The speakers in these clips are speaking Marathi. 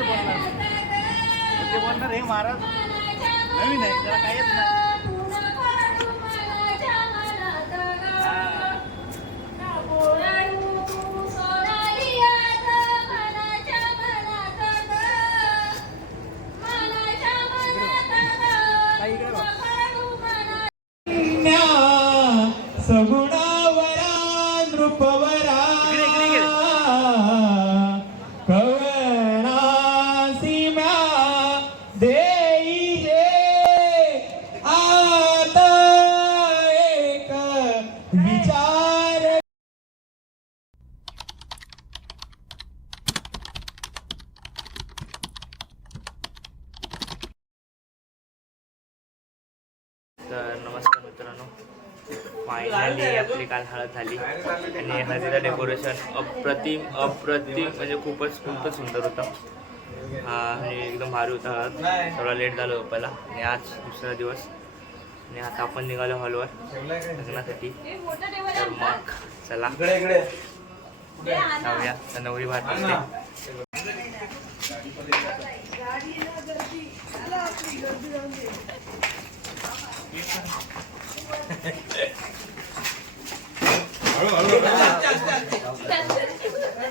बोलणार बोलणार हे महाराज नवीन आहे त्याला काय येत नाही கொடுப்பவரா अप्रतिम अप्रतिम म्हणजे खूपच खूपच सुंदर होतं. हा आणि एकदम भारी होता. थोडा लेट झालं झोपायला. आणि आज दुसरा दिवस. आणि आता आपण निघालो हॉलवर लग्नासाठी. तर मग चला. जाऊया. तर नवरी भात असते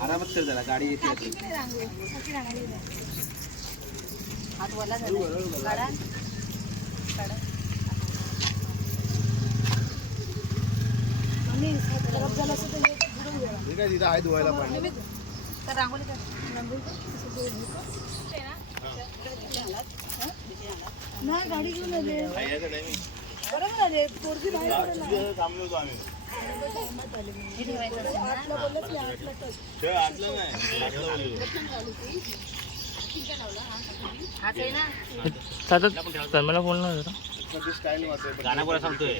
आरामात कर जरा गाडी येते हात वला झाला काढा काढा ठीक आहे तिथं आहे धुवायला पाणी? तर रांगोळी काढ नाही गाडी घेऊन आले. बरोबर आले पोरगी बाहेर आम्ही. सतत मला फोन नाही होता. गाणं कोणा सांगतोय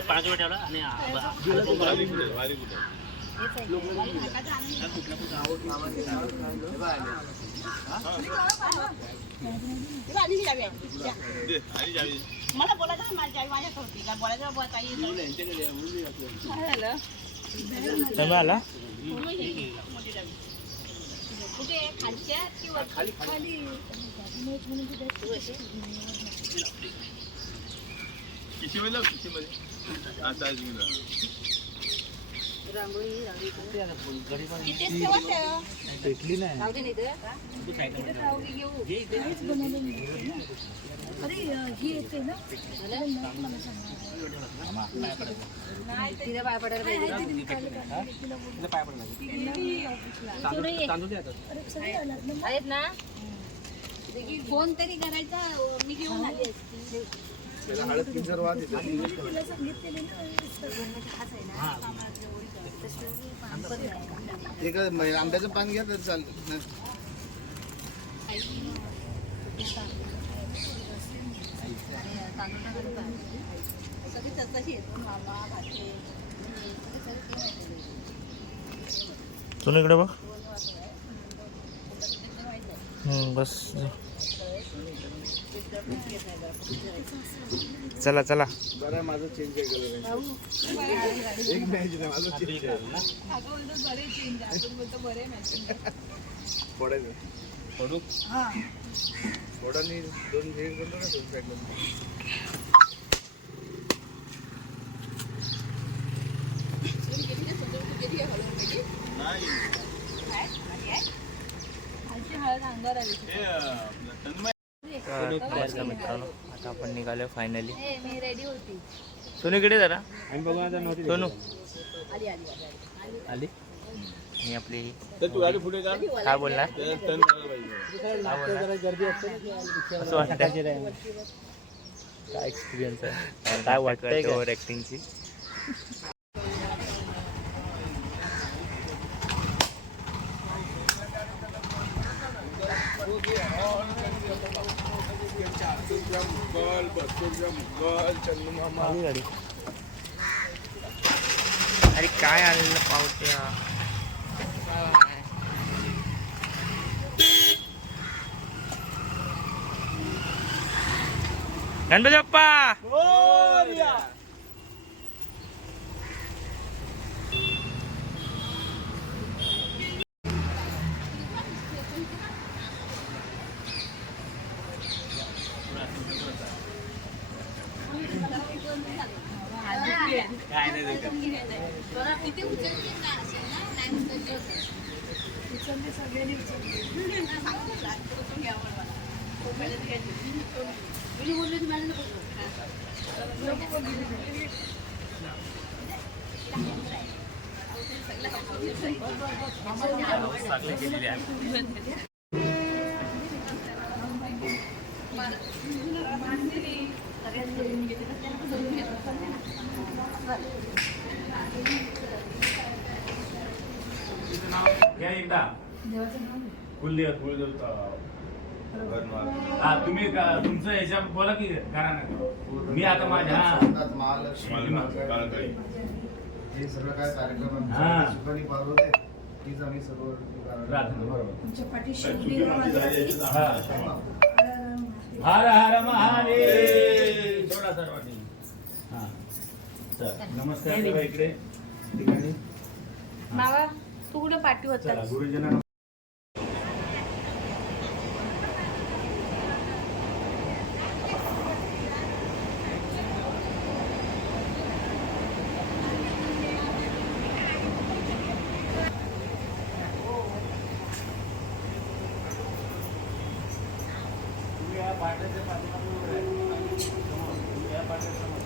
पाण्याचा वेळ ठेवला आणि मला बोलायचं माझी आई माझ्या होती बोलायचं बोलायचं झालं मुलं आला कुठे खालच्या किंवा खाली खाली किशीमध्ये दे नाही. घेऊ. तिथे पाय पडायला पाहिजे. आहेत ना? फोन तरी करायचा मी घेऊन आली असती. त्याला हळद किंजर वाद येते. एक आंब्याचं पान घ्या तर चालतं. सगळी तसतशी येतो मामा भाचे तू इकडे बघ. बस चला चला. बरं माझं चेंज एक मॅच नाही माझं चेंज आहे. अगं बोलतो बरे चेंज आपण बोलतो बरे मॅचिंग पडायचं हा नाही. हळद अंगावर आली. हे मित्रांनो. आता आपण निघालो फायनली ए, मी रेडी होती. सोनू इकडे जरा. सोनू. आली आली आली आली. मी आपली काय बोलणार? काय बोलणार? असं वाटतं काय एक्सपिरियन्स आहे? काय वाटतंय ओव्हर ऍक्टिंगची आली गाडी. अरे काय आणलं पावत्या गणपती बाप्पा किती उचलते ना असेल ना नाही उचलली होती मी बोलले तुम्हाला नको घ्या एकदा. कुलदेव कुलदेवता. हा तुम्ही का- तुमचं याच्या बोला की करा ना मी आता माझ्या हा. महालक्ष्मी. हे सगळं काय कार्यक्रम हा. आमचे सुखाने पार होते. तीच आम्ही सर्व राहतो. बरोबर. हा. हर हर महादेव. थोडा चल नमस्कार. करा इकडे. मावा तू कुठं पाठी होता गुरुजनांना तुम्ही या पाट्याच्या पाठीमागे उभे राहा. समोर. तुम्ही या पाट्याच्या समोर.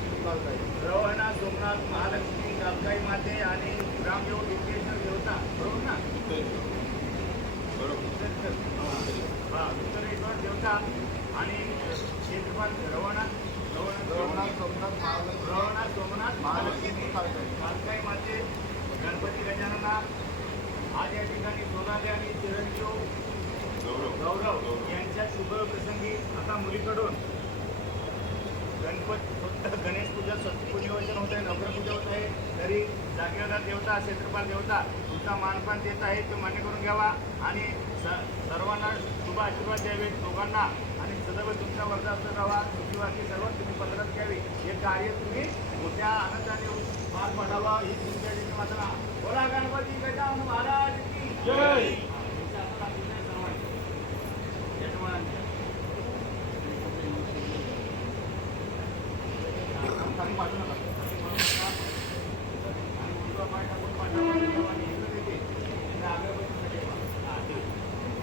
रवळणा सोमनाथ महालक्ष्मी गावकाई माते आणि ग्रामदेव विघ्नेश्वर देवता बरोबर ना हा उत्तरेश्वर देवता आणि क्षेत्रपाल रवणा रवणाथ सोमनाथ महालक्ष्मी रवणाथ सोमनाथ महालक्ष्मी गावकाई माते गणपती गजानना आज या ठिकाणी सोनाले आणि चिरंजीव गौरव यांच्या शुभ प्रसंगी आता गणपत फक्त गणेश पूजा पूजन होत आहे नवग्रह होत आहे. तरी जागेदार देवता क्षेत्रपाल देवता तुमचा मानपान देत आहे तो मान्य करून घ्यावा. आणि स सर्वांना शुभ आशीर्वाद द्यावे दोघांना. आणि सदैव तुमच्या वर्गात राहावा सुखीवासी सर्व तुम्ही पदरात घ्यावी. हे कार्य तुम्ही मोठ्या आनंदाने पार पडावा. ही तुमच्या ठिकाणी मात्र बोला गणपती गजानन महाराज की जय यजमानांच्या खाली पाठवू नका. आणि उजवा पाय टाकून पाठवा. आणि इकडे येते. आणि अगरबत्ती ठेवा. हा, ठीक. त्याचा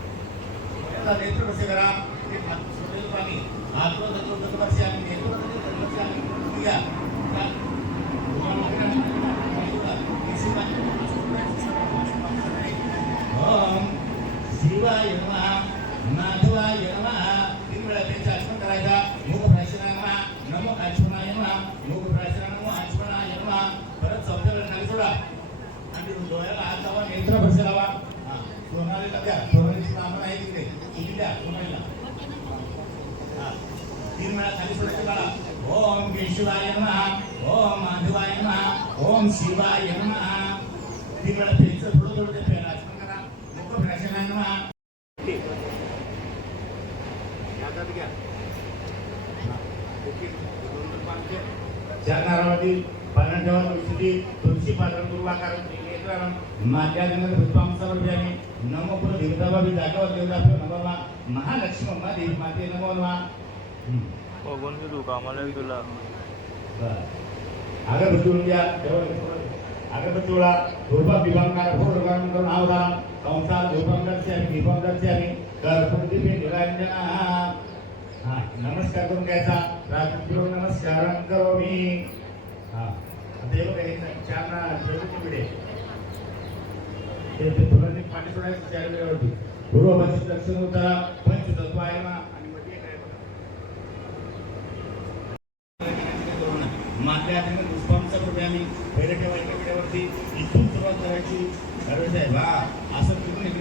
नेत्र कसे करा ते हात सोडलेलं पाणी हात वर धरून दशवर्षी आणि नेत्रमध्ये दशवर्षी आणि तुम्ही घ्या. घ्या. तुम्हाला माहिती आहे ना? माहिती आहे का? हिशोबाने ओम शिवाय नमः माधवाय नमः तीन वेळा त्यांची आठवण करायचा मुख प्राशनाय नमः नमो आचमनाय नमः मुख प्राशनाय नमः आचमनाय नमः परत चौथ्या वेळेला नाली सोडा आणि डोळ्याला हात लावा नेत्र भरसे लावा हा सोनालीला द्या सोनालीची कामं आहे तिकडे तुम्ही द्या सोनालीला हा तीन वेळा खाली सोडायची काढा नमः ओम माधवाय नमः ओम शिवाय नमः तीन वेळा फेरचं थोडं थोडं ते फेरा आचमन करा मुख प्राशनाय नमः हातात घ्या ओके दोन दोन पाच चार नारळातील पालन ठेवा तुळशीची तुळशी पालन दुर्वाकार माध्यानंद पुष्पांसावर व्याने नमो पुर देवताबाबी जागावर देवता नमवा महालक्ष्मी अम्मा देवी माते नमो नमः हम्म. बघून की तू कामाला आहे तुला अगरबत्ती उडूया अगरबत्ती उडा धूपा विभागणार भोर विभाग करून आवधान कंसार धूपंगरचे आणि दीपंगरचे आणि कर्पूरदीप निरंजन हा नमस्कार करून घ्यायचा राजू नमस्कार करो मी हा आता हे बघा हे चार ना शेवटची पिढी आहे. ते ते फुलांनी पाणी सोडायचं चार वेळेवरती पूर्व पश्चिम दक्षिण उत्तरा पंचतत्व आहे ना आणि मध्ये एक आहे बघा मागल्या आठवड्यात पुष्पांचा रुपये आम्ही पहिले ठेवायच्या पिढ्यावरती इथून सुरुवात करायची अरे साहेब हा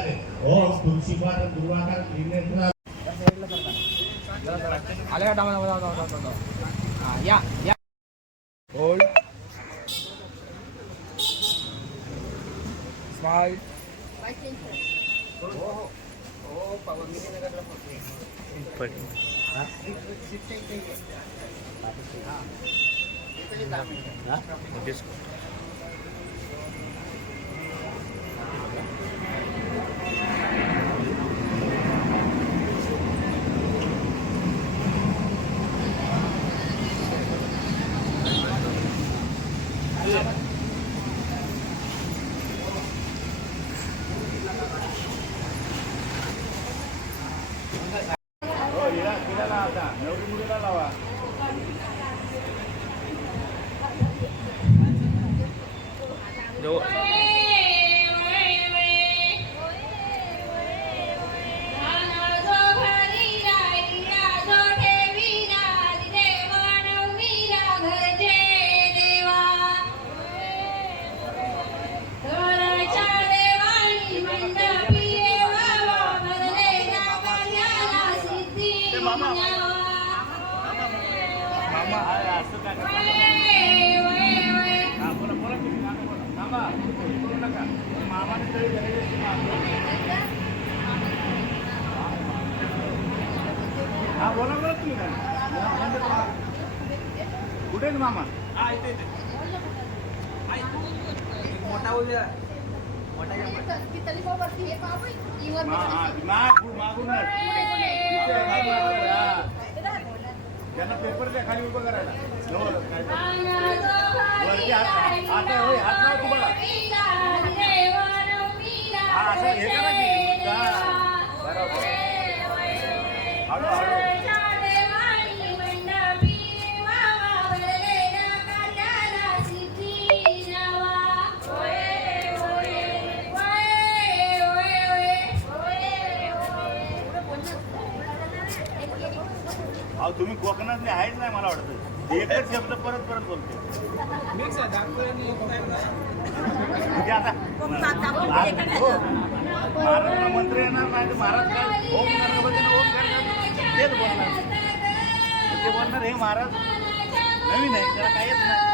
ओम तुळशीपाद दुर्वाकार त्रिनेत्र आले का डामा डामा डामा डामा हा या या होल्ड स्माइल पण इथेच. हो तिला लावा आता नवरी मुलीला लावा जो मामा बोला थांबा हे करू नका मामाने तरी झालेली असते ना. हा बोला बोला तुम्ही काय कुठे आहेत मामा मा हा माग मागूनच हा. त्यांना पेपर द्या खाली उभं करायला. काय हात होय हात तुम्हाला. हा असं हे करा की. हा, बरोबर. हळू. कोकणातले आहेच नाही मला वाटतं. एकच शब्द परत परत बोलते म्हणजे आता हो. महाराजला मंत्र येणार नाही तर महाराज काय? ओम गणपतीने ओम करणार तेच बोलणार. ते बोलणार हे महाराज नवीन आहे त्याला काय येत नाही.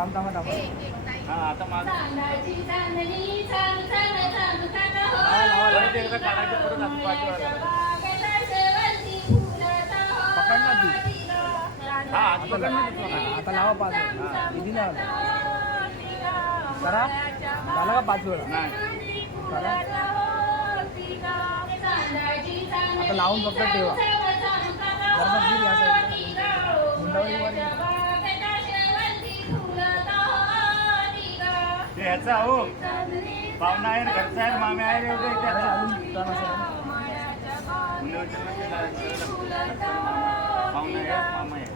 थांब थांबा थांबा हा आता माझं हो. हो. पकड ना ती. हा आज आता बघा. हा, लावा पाच वेळा किती लावा करा झाला का पाच वेळा नाही करा आता लावून फक्त ठेवा जरा या. मुंडावरी वर ये. ते ह्याचा हो. पाहुणा आहे घरचा आहे मामे आहे एवढे पाहुणा आहे मामा आहे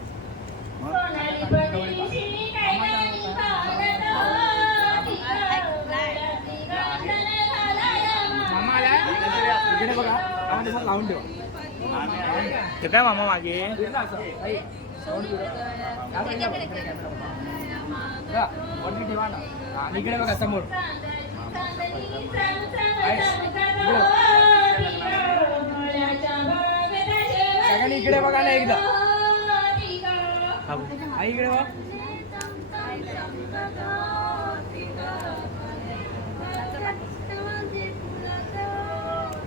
बघा लावून ठेवा ते काय मामा मागे. वरती ठेवा ना. इकडे बघा समोर. सगळ्यांनी इकडे बघा ना एकदा. आई इकडे बघ.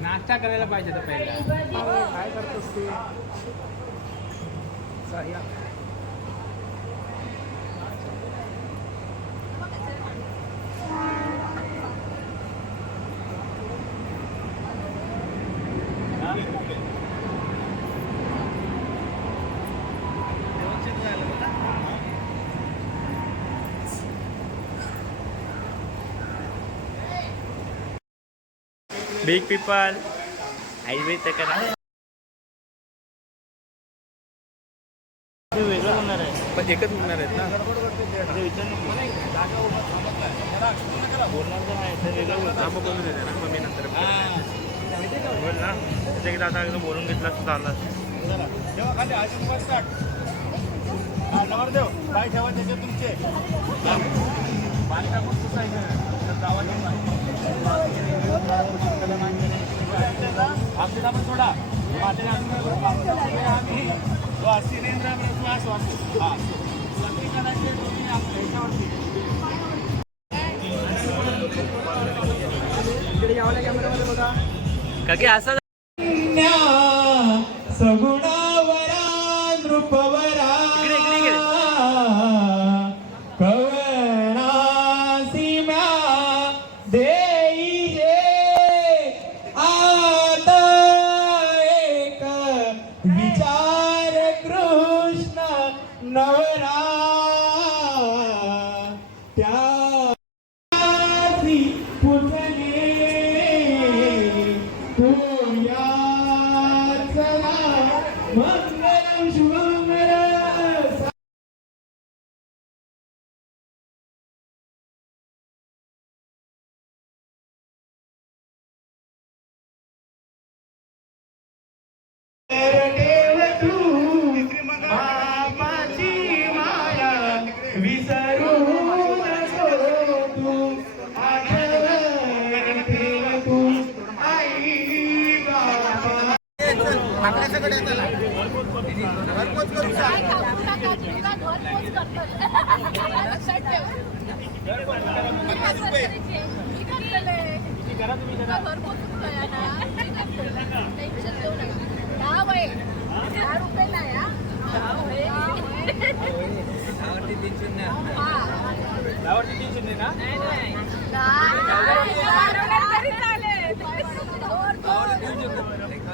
नाश्ता करायला पाहिजे तर पहिला. काय करतोस ते? बिग पीपल आई बाई ते करा वेगळं होणार आहे पण एकच होणार आहेत ना अरे विचार नको. बोलणार तर आहे ते वेगळं बोलणार. हा, मग बोलू दे ना. मग मी नंतर बोल ना त्याच्या एकदा आता एकदा बोलून घेतला असतं असतं. ठेवा खाली आशीर्वाद स्टार्ट हा नवरदेव काय ठेवा त्याचे तुमचे बांधकाम कसं आहे ना पण आम्ही तो अस्थिरेंद्र स्वामी हा स्वामी करायचे तुम्ही आपल्या ह्याच्यावरती इकडे यावल्या कॅमेरामध्ये बघा का की असं सगुणावरा नृपवरा इकडे, इकडे, इकडे. कवना सीमा देई जे आता एक विचार कृष्ण नवरा त्या पुजने तुया चला मंगलम शुभमंगल देव तू बापाची माया विसरू नको